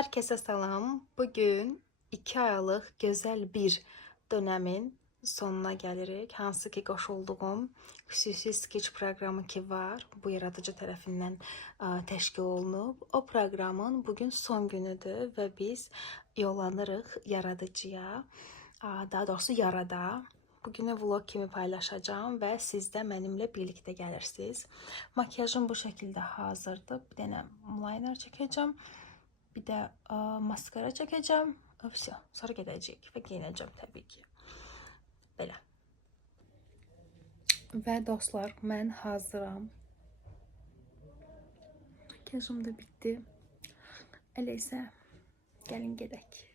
Herkese salam. Bugün 2 aylıq gözəl bir dönəmin sonuna gəlirik. Hansı ki qoşulduğum xüsusi skeç proqramı ki var, bu yaradıcı tərəfindən təşkil olunub. O proqramın bugün son günüdür və biz yollanırıq yaradıcıya, daha doğrusu yarada. Bugünü vlog kimi paylaşacağım və siz də mənimlə birlikdə gəlirsiniz. Makyajım bu şəkildə hazırdır. Bir dənə liner çəkəcəm. Bir də maskara çəkəcəm. Все, sonra gedəcəyik və geyinəcəm təbii ki. Belə. Və dostlar, mən hazıram. Makyajım da bitdi. Elə isə gəlin gedək.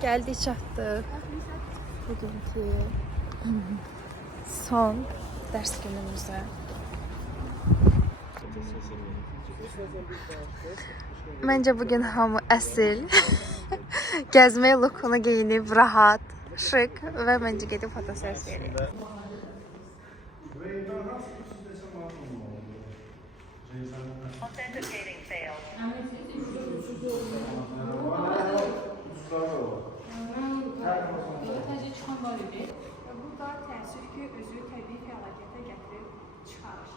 Geldik çattık. Bugünkü son ders günümüze. Bence bugün hamı əsil. Gəzməyə lookunu geyinib, rahat, şık və məncə gedib fotosesiya verir. Authenticating failed. Burada təəssüf ki, özü təbii fəlakətə gətirib çıxarır.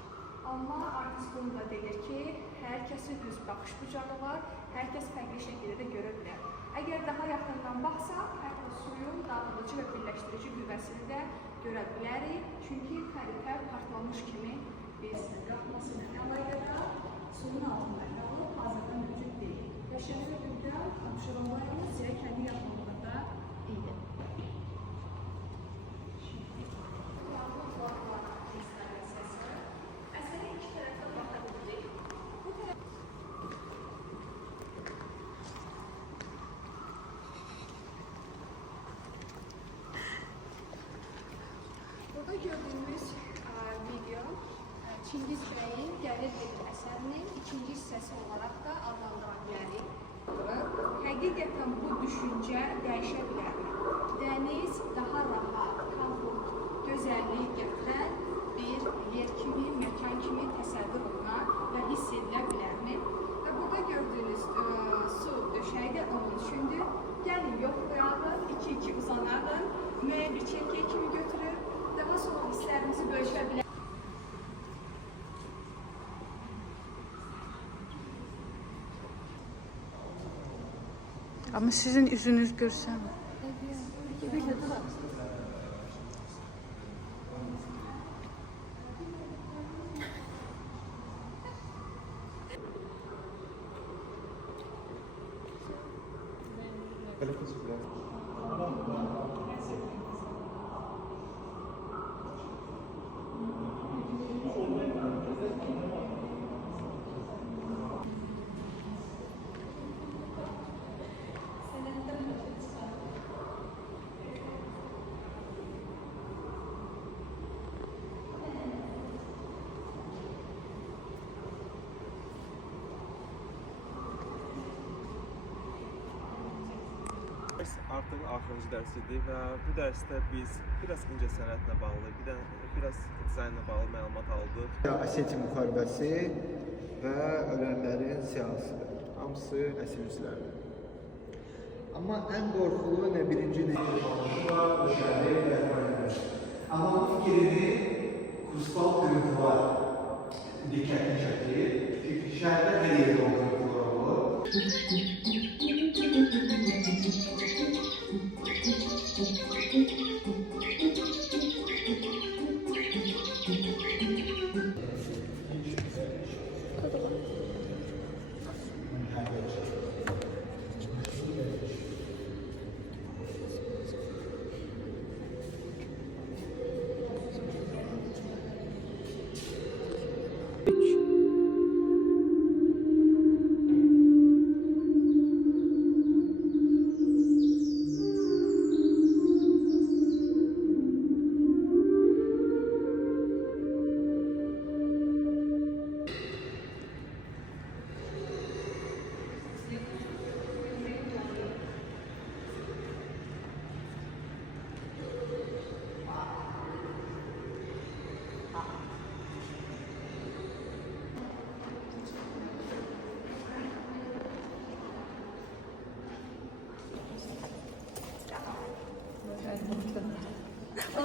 Amma artist bunu da deyir ki, hər kəsin öz baxış bucağı var, hər kəs fərqli şəkildə də görə bilər. Əgər daha yaxından baxsaq, hətta suyun dağıdıcı və birləşdirici qüvvəsini də görə bilərik. Çünki xəritə partlamış kimi biz yaxmasını əlaqədar suyun altında qalıb hazırda mövcud deyil. Və şəxslərdə tapşırılmalarımız sizə kəndi yaxınlığında idi. Burada gördüğümüz video Çingiz Bey'in Gəlir Gedir əsərinin ikinci hissəsi olaraq da adlandıra bilərik. Həqiqətən bu düşüncə dəyişə bilərmi? Dəniz daha rahat, komfort, gözəllik gətirən bir yer kimi, məkan kimi təsəvvür olunar və hiss edilə bilərmi? Və burada gördüyünüz su döşəyi də onun üçündür. Gəlin yoxlayalım, iki uzanalım, müəyyən bir çerkək kimi götürür. Daha sonra hisslərimizi bölüşə bilərik. Ama sizin yüzünüz görsem. Artıq axırıncı dərsidir və bu dərsdə biz biraz incəsənətlə bağlı, biraz dizaynla bağlı məlumat aldıq. Osetiya müharibəsi və ölənlərin siyahısıdır. Hamısı əsl üzlərdir. Amma ən qorxulu nə birinci nə Amma bu fikrini kursal qırıntılar diqqətini çəkir. Şəhərdə hər yerdə o qırıntılar olur.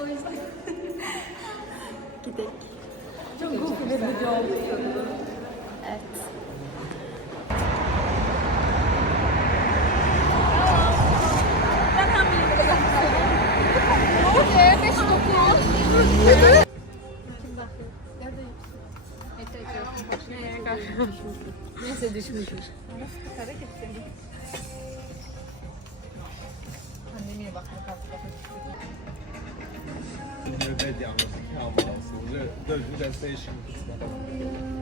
o yüzden. Gidelim. Çok goofy bir video oldu. Evet. Ben hamileyim. Ne oluyor? 5 dokuz. Neyse düşmüşüz. Anneme bak bakalım. Növbət yalnız kalmalısınız. Dövdü dəstək işin qısmına.